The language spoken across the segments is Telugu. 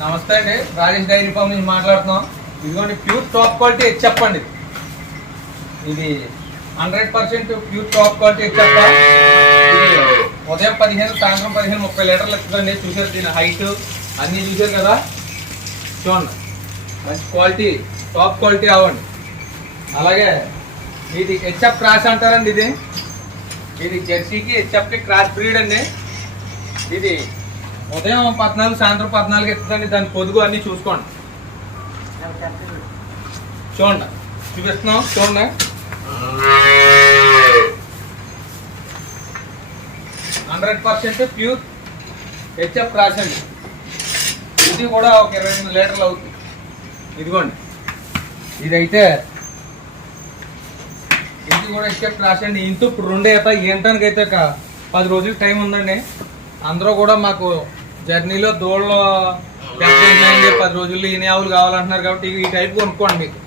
నమస్తే అండి. రాజేష్ డైరీ ఫామ్ నుంచి మాట్లాడుతున్నాం. ఇదిగోండి ప్యూర్ టాప్ క్వాలిటీ చెప్పండి. ఇది hundred percent pure top quality H చెప్ప. ఉదయం పదిహేను సాయంత్రం పదిహేను ముప్పై లీటర్లు ఇస్తుందండి చూసారు దీని హైట్ అన్నీ చూసారు కదా? చూడండి. మంచి క్వాలిటీ టాప్ క్వాలిటీ అవ్వండి అలాగే ఇది హెచ్ఎఫ్ క్రాస్ అంటారండి ఇది. ఇది జెర్సీకి హెచ్ఎఫ్కి క్రాస్ బ్రీడ్ అండి. ఇది ఉదయం పద్నాలుగు సాయంత్రం పద్నాలుగు ఎత్తుందండి దాని పొదుగు అన్ని చూసుకోండి. చూడండి. చూపిస్తున్నాం. చూడండి. Hundred percent pure HF cross అండి ఇది కూడా ఒక ఇరవై ఎనిమిది లీటర్లు అవుతుంది. ఇదిగోండి. ఇదైతే ఇది కూడా హెచ్ఎఫ్ క్రాస్ అండి ఇప్పుడు రెండే అయితే ఏంటానికి అయితే ఒక పది రోజులు టైం ఉందండి. అందరూ కూడా మాకు జర్నీలో దూడలో పెంచండి పది రోజుల్లో ఈ ఆవులు కావాలంటున్నారు కాబట్టి ఈ టైప్ కొనుక్కోండి మీకు.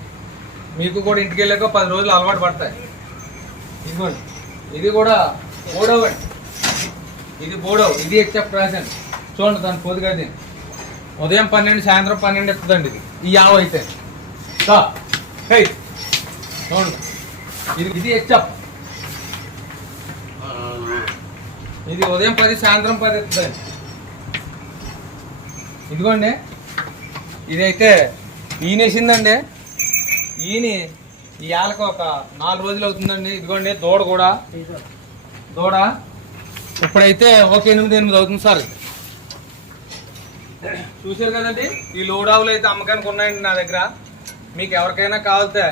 మీకు కూడా ఇంటికి వెళ్ళాక పది రోజులు అలవాటు పడతాయి. ఇదిగోండి. ఇది కూడా బోడవ్ అండి. ఇది బోడవ్ ఇది హెచ్ఎఫ్ క్రాస్ చూడండి దాని పొద్దుగా దీన్ని ఉదయం పన్నెండు సాయంత్రం పన్నెండు ఎత్తుదండి ఇది. ఈ ఆవు అయితే. చూడండి. ఇది ఇది ఎక్సెప్ట్. ఇది ఉదయం పది సాయంత్రం పది. ఇస్తుందండి ఇదిగోండి. ఇదైతే ఈయనేసిందండి ఈయన ఈ ఆలకు ఒక నాలుగు రోజులు అవుతుందండి. ఇదిగోండి దూడ కూడా. దూడ. ఇప్పుడైతే ఒక ఎనిమిది ఎనిమిది అవుతుంది సార్. చూసారు కదండి ఈ లోడావులు అయితే అమ్మకానికి ఉన్నాయండి నా దగ్గర. మీకు ఎవరికైనా కావాలితే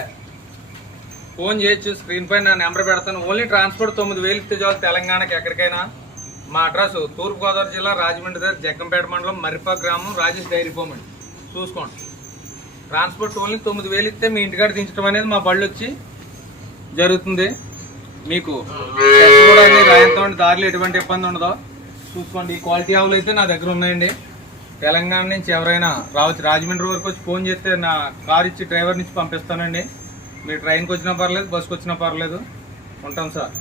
ఫోన్ చేయొచ్చు స్క్రీన్ పైన నా నెంబర్ పెడతాను. ఓన్లీ ట్రాన్స్పోర్ట్ తొమ్మిది వేలు ఇస్తే చాలు తెలంగాణకి ఎక్కడికైనా. మా అడ్రస్ తూర్పుగోదావరి జిల్లా రాజమండ్రి దగ్గర జగ్గంపేట మండలం మర్రిపా గ్రామం రాజేష్ డైరీ ఫామ్ అండి. చూసుకోండి. ట్రాన్స్పోర్ట్ ఓన్లీ తొమ్మిది వేలు ఇస్తే మీ ఇంటికాడ దించడం అనేది మా బళ్ళు వచ్చి జరుగుతుంది. మీకు కూడా రాయంతో దారిలో ఎటువంటి ఇబ్బంది ఉండదో. చూసుకోండి. ఈ క్వాలిటీ ఆవులు అయితే నా దగ్గర ఉన్నాయండి. తెలంగాణ నుంచి ఎవరైనా రావచ్చు రాజమండ్రి వరకు వచ్చి ఫోన్ చేస్తే నా కార్ ఇచ్చి డ్రైవర్ నుంచి పంపిస్తానండి. మీరు ట్రైన్కి వచ్చినా పర్లేదు బస్కి వచ్చినా పర్లేదు. ఉంటాం సార్.